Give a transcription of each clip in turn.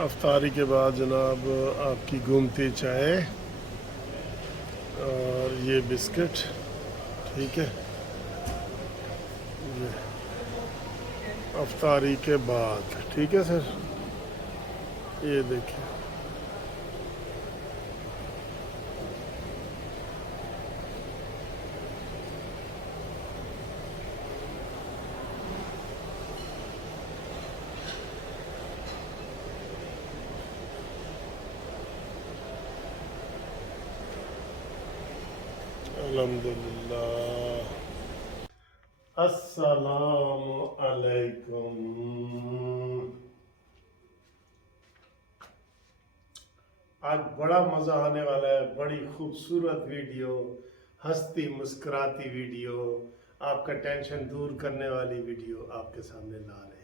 افطاری کے بعد جناب آپ کی گومتی چائے اور یہ بسکٹ، ٹھیک ہے، یہ افطاری کے بعد، ٹھیک ہے سر، یہ دیکھیں۔ الحمدللہ۔ السلام علیکم۔ آج بڑا مزہ آنے والا ہے، بڑی خوبصورت ویڈیو، ہنستی مسکراتی ویڈیو، آپ کا ٹینشن دور کرنے والی ویڈیو آپ کے سامنے لا رہے ہیں۔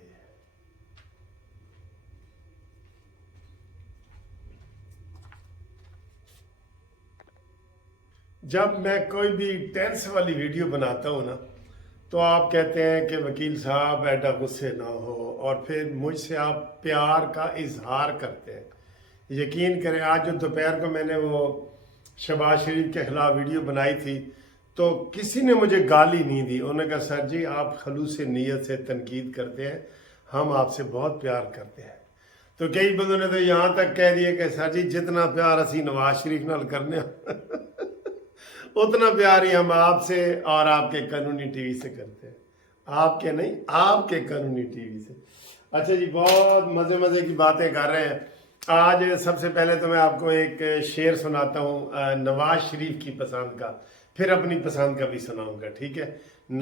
جب میں کوئی بھی ٹینس والی ویڈیو بناتا ہوں نا تو آپ کہتے ہیں کہ وکیل صاحب ایڈا غصے نہ ہو، اور پھر مجھ سے آپ پیار کا اظہار کرتے ہیں۔ یقین کریں، آج جو دوپہر کو میں نے وہ شہباز شریف کے خلاف ویڈیو بنائی تھی تو کسی نے مجھے گالی نہیں دی، انہوں نے کہا سر جی آپ خلوص نیت سے تنقید کرتے ہیں، ہم آپ سے بہت پیار کرتے ہیں۔ تو کئی بندوں نے تو یہاں تک کہہ دیا کہ سر جی جتنا پیار اسی نواز شریف نال کرنے اتنا پیار ہی ہم آپ سے اور آپ کے قانونی ٹی وی سے کرتے ہیں۔ آپ کے نہیں، آپ کے قانونی ٹی وی سے۔ اچھا جی، بہت مزے کی باتیں کر رہے ہیں۔ آج سب سے پہلے تو میں آپ کو ایک شعر سناتا ہوں نواز شریف کی پسند کا، پھر اپنی پسند کا بھی سناؤں گا، ٹھیک ہے۔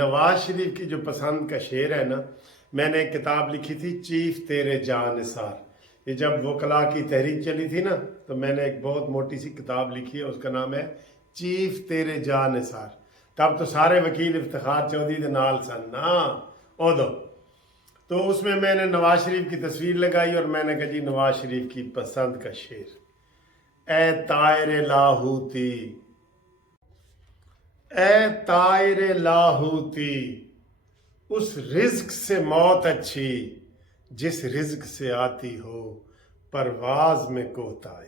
نواز شریف کی جو پسند کا شعر ہے نا، میں نے ایک کتاب لکھی تھی چیف تیرے جان نثار، یہ جب وکلا کی تحریک چلی تھی نا تو میں نے ایک بہت موٹی سی کتاب لکھی ہے، اس کا نام ہے چیف تیرے جان نثار۔ تب تو سارے وکیل افتخار چودھری دے نال سن نا ادو، تو اس میں نے نواز شریف کی تصویر لگائی اور میں نے کہا جی نواز شریف کی پسند کا شعر، اے طائر لاہوتی، اے طائر لاہوتی، اس رزق سے موت اچھی جس رزق سے آتی ہو پرواز میں کوتاہی۔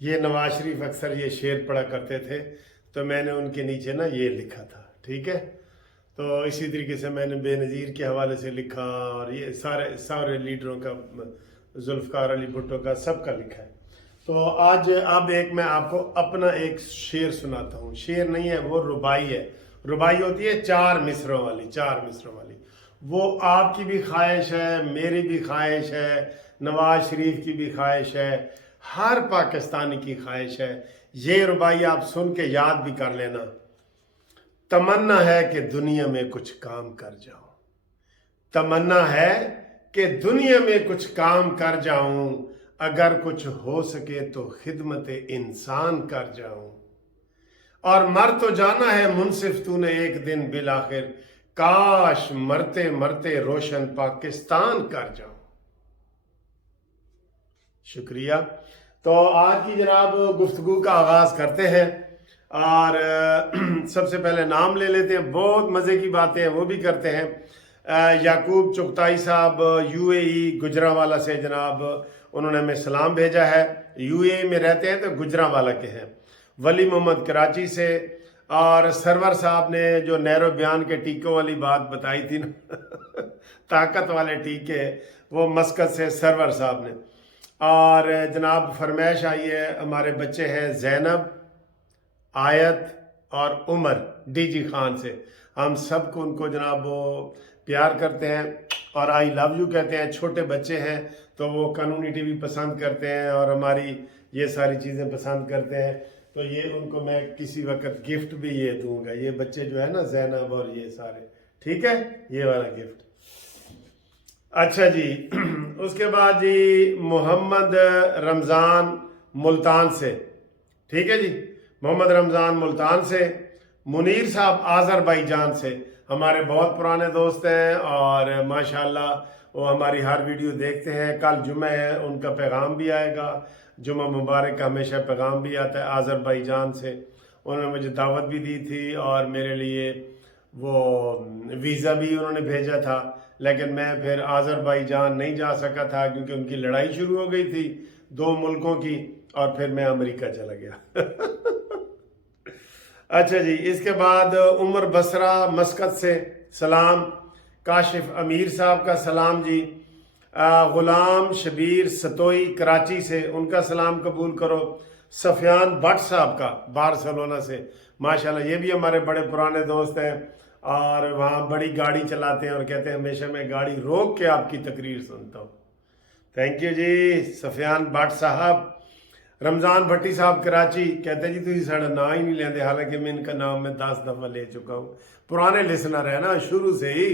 یہ نواز شریف اکثر یہ شعر پڑھا کرتے تھے تو میں نے ان کے نیچے نا یہ لکھا تھا، ٹھیک ہے۔ تو اسی طریقے سے میں نے بے نظیر کے حوالے سے لکھا، اور یہ سارے لیڈروں کا، ذوالفقار علی بھٹو کا، سب کا لکھا ہے۔ تو آج اب میں آپ کو اپنا ایک شعر سناتا ہوں، شعر نہیں ہے وہ ربائی ہے، ربائی ہوتی ہے 4 مصروں والی، وہ آپ کی بھی خواہش ہے، میری بھی خواہش ہے، نواز شریف کی بھی خواہش ہے، ہر پاکستانی کی خواہش ہے۔ یہ ربائی آپ سن کے یاد بھی کر لینا۔ تمنا ہے کہ دنیا میں کچھ کام کر جاؤں، تمنا ہے کہ دنیا میں کچھ کام کر جاؤں، اگر کچھ ہو سکے تو خدمت انسان کر جاؤں، اور مر تو جانا ہے منصف تو نے ایک دن بالآخر، کاش مرتے مرتے روشن پاکستان کر جاؤں۔ شکریہ۔ تو آج کی جناب گفتگو کا آغاز کرتے ہیں، اور سب سے پہلے نام لے لیتے ہیں، بہت مزے کی باتیں ہیں وہ بھی کرتے ہیں۔ یعقوب چغتائی صاحب UAE گجرانوالہ سے جناب، انہوں نے ہمیں سلام بھیجا ہے، UAE میں رہتے ہیں تو گجرانوالہ کے ہیں۔ ولی محمد کراچی سے، اور سرور صاحب نے جو نیرو بیان کے ٹیکوں والی بات بتائی تھی نا طاقت والے ٹیکے، وہ مسقط سے سرور صاحب نے۔ اور جناب فرمائش آئی ہے، ہمارے بچے ہیں زینب، آیت اور عمر DG خان سے، ہم سب کو ان کو جناب وہ پیار کرتے ہیں اور آئی لو یو کہتے ہیں۔ چھوٹے بچے ہیں تو وہ قانونی ٹی وی پسند کرتے ہیں اور ہماری یہ ساری چیزیں پسند کرتے ہیں، تو یہ ان کو میں کسی وقت گفٹ بھی یہ دوں گا، یہ بچے جو ہے نا زینب اور یہ سارے، ٹھیک ہے، یہ والا گفٹ۔ اچھا جی، اس کے بعد جی محمد رمضان ملتان سے، ٹھیک ہے جی، محمد رمضان ملتان سے۔ منیر صاحب آذربائیجان سے، ہمارے بہت پرانے دوست ہیں اور ماشاءاللہ وہ ہماری ہر ویڈیو دیکھتے ہیں۔ کل جمعہ ہے، ان کا پیغام بھی آئے گا، جمعہ مبارک کا ہمیشہ پیغام بھی آتا ہے آذربائیجان سے۔ انہوں نے مجھے دعوت بھی دی تھی اور میرے لیے وہ ویزا بھی انہوں نے بھیجا تھا، لیکن میں پھر آذربائیجان نہیں جا سکا تھا کیونکہ ان کی لڑائی شروع ہو گئی تھی 2 ملکوں کی، اور پھر میں امریکہ چلا گیا۔ اچھا جی، اس کے بعد عمر بصرہ مسقط سے سلام، کاشف امیر صاحب کا سلام جی، غلام شبیر ستوئی کراچی سے، ان کا سلام قبول کرو، سفیان بٹ صاحب کا بارسلونا سے، ماشاءاللہ یہ بھی ہمارے بڑے پرانے دوست ہیں اور وہاں بڑی گاڑی چلاتے ہیں اور کہتے ہیں ہمیشہ میں گاڑی روک کے آپ کی تقریر سنتا ہوں۔ تھینک یو جی سفیان بٹ صاحب۔ رمضان بھٹی صاحب کراچی کہتے ہیں جی تھی ساڑھا نام ہی نہیں لیندے، حالانکہ میں ان کا نام میں 10 دفعہ لے چکا ہوں، پرانے لسنر ہیں نا شروع سے ہی۔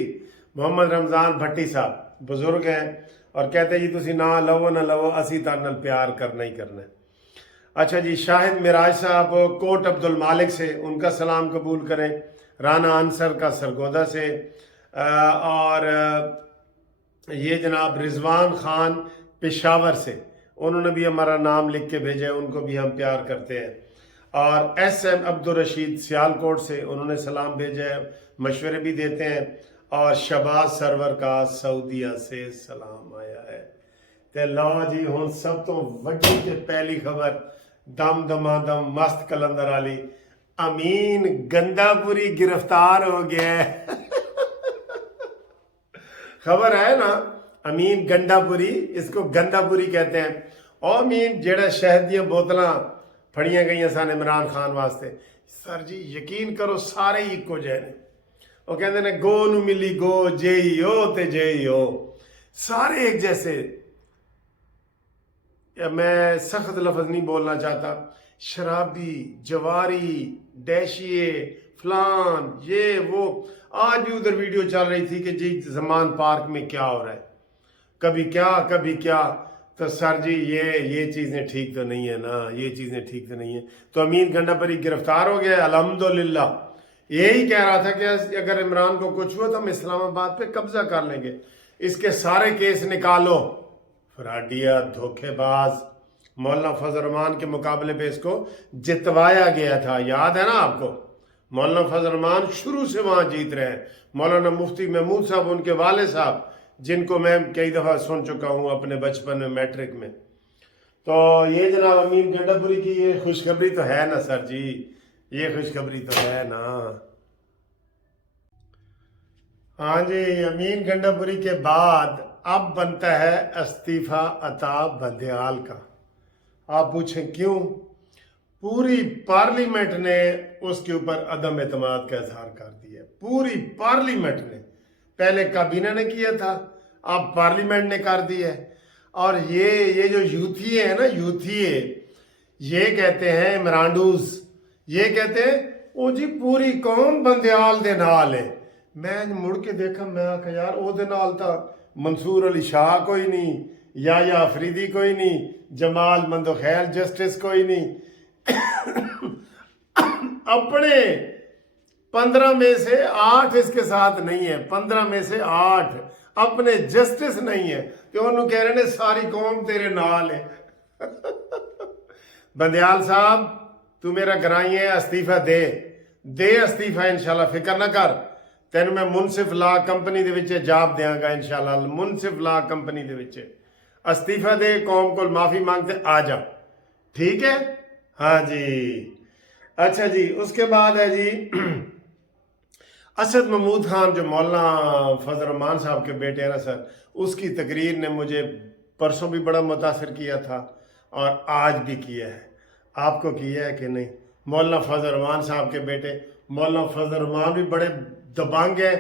محمد رمضان بھٹی صاحب بزرگ ہیں اور کہتے ہیں جی تسی نہ لو نہ لو، اسی تانل پیار کرنا ہی کرنا ہے۔ اچھا جی، شاہد مراج صاحب کوٹ عبد المالک سے، ان کا سلام قبول کریں، رانا انصر کا سرگودا سے، اور یہ جناب رضوان خان پشاور سے، انہوں نے بھی ہمارا نام لکھ کے بھیجا ہے، ان کو بھی ہم پیار کرتے ہیں۔ اور ایس ایم عبدالرشید سیالکوٹ سے، انہوں نے سلام بھیجا ہے، مشورے بھی دیتے ہیں۔ اور شہباز سرور کا سعودیہ سے سلام آیا ہے۔ تے لو جی ہن سب تو وڈی تے پہلی خبر، دم دما دم مست کلندر والی، امین گندا پوری گرفتار ہو گیا ہے۔ خبر ہے نا، امین گنڈا پوری، اس کو گندا پوری کہتے ہیں۔ او امین جیڑا شہد دیاں بوتلاں پھڑیاں گئیاں سن عمران خان واسطے، سر جی یقین کرو سارے ہی اکو جے نے، وہ کہتے ہیں گو نو ملی گو، جے ہی ہو تے جے ہی ہو، سارے ایک جیسے۔ میں سخت لفظ نہیں بولنا چاہتا، شرابی، جواری، ڈیشیے، فلان، یہ وہ۔ آج بھی ادھر ویڈیو چل رہی تھی کہ جی زمان پارک میں کیا ہو رہا ہے، کبھی کیا کبھی کیا۔ تو سر جی یہ چیزیں ٹھیک تو نہیں ہے نا، یہ چیزیں ٹھیک تو نہیں ہیں۔ تو امین گنڈا پری گرفتار ہو گیا الحمدللہ۔ یہی کہہ رہا تھا کہ اگر عمران کو کچھ ہوا تو ہم اسلام آباد پہ قبضہ کر لیں گے، اس کے سارے کیس نکالو۔ فراڈیا، دھوکے باز، مولانا فضل الرحمان کے مقابلے پہ اس کو جتوایا گیا تھا، یاد ہے نا آپ کو؟ مولانا فضل الرحمان شروع سے وہاں جیت رہے ہیں۔ مولانا مفتی محمود صاحب ان کے والد صاحب، جن کو میں کئی دفعہ سن چکا ہوں اپنے بچپن میں میٹرک میں۔ تو یہ جناب امین گنڈا پوری کی یہ خوشخبری تو ہے نا سر جی، یہ خوشخبری تو ہے نا۔ ہاں جی، امین گنڈا پوری کے بعد اب بنتا ہے استعفیٰ عطا بندیال کا۔ آپ پوچھیں کیوں؟ پوری پارلیمنٹ نے اس کے اوپر عدم اعتماد کا اظہار کر دیا، پوری پارلیمنٹ نے۔ پہلے کابینہ نے کیا تھا، اب پارلیمنٹ نے کر دیا ہے۔ اور یہ جو یوتھیے ہیں نا، یوتھیے، یہ کہتے ہیں عمرانڈوز، یہ کہتے ہیں او جی پوری قوم بندیال دے نال ہے۔ میں مڑ کے دیکھا، میں کہا یار او دے نال تا منصور علی شاہ کوئی نہیں، یا افریدی کوئی نہیں، جمال مندوخیل جسٹس کوئی نہیں، اپنے 15 میں سے 8 اس کے ساتھ نہیں ہے، 15 میں سے 8 اپنے جسٹس نہیں ہے، تو انہوں کہہ رہے ہیں ساری قوم تیرے نال ہے۔ بندیال صاحب تو میرا گرائی ہے، استعفیٰ دے استعفیٰ انشاءاللہ، فکر نہ کر، تینوں میں منصف لا کمپنی دے وچے جاب دیاں گا انشاءاللہ، منصف لا کمپنی دے وچے استعفیٰ دے، قوم کو معافی مانگتے آ جا، ٹھیک ہے؟ ہاں جی۔ اچھا جی، اس کے بعد ہے جی اسد محمود خان، جو مولانا فضل الرحمان صاحب کے بیٹے ہیں نا سر، اس کی تقریر نے مجھے پرسوں بھی بڑا متاثر کیا تھا اور آج بھی کیا ہے۔ آپ کو کیا ہے کہ نہیں؟ مولانا فضل الرحمان صاحب کے بیٹے، مولانا فضل الرحمان بھی بڑے دبنگ ہیں،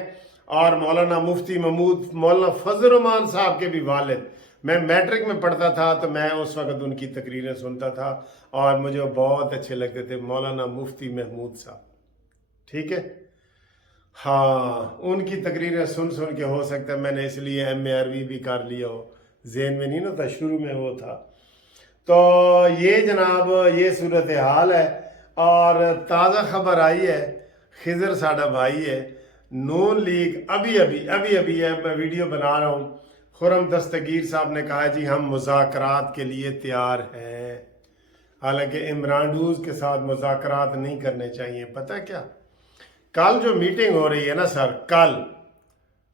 اور مولانا مفتی محمود، مولانا فضل الرحمان صاحب کے بھی والد، میں میٹرک میں پڑھتا تھا تو میں اس وقت ان کی تقریریں سنتا تھا اور مجھے بہت اچھے لگتے تھے، مولانا مفتی محمود صاحب، ٹھیک ہے؟ ہاں، ان کی تقریریں سن کے ہو سکتا ہے میں نے اس لیے ایم اے عربی بھی کر لیا ہو، ذہن میں نہیں نا تھا، شروع میں وہ تھا۔ تو یہ جناب یہ صورتحال ہے، اور تازہ خبر آئی ہے، خضر ساڈا بھائی ہے، نون لیگ ابھی ہے، میں ویڈیو بنا رہا ہوں، خرم دستگیر صاحب نے کہا جی ہم مذاکرات کے لیے تیار ہیں، حالانکہ عمرانڈوز کے ساتھ مذاکرات نہیں کرنے چاہیے۔ پتہ کیا، کل جو میٹنگ ہو رہی ہے نا سر، کل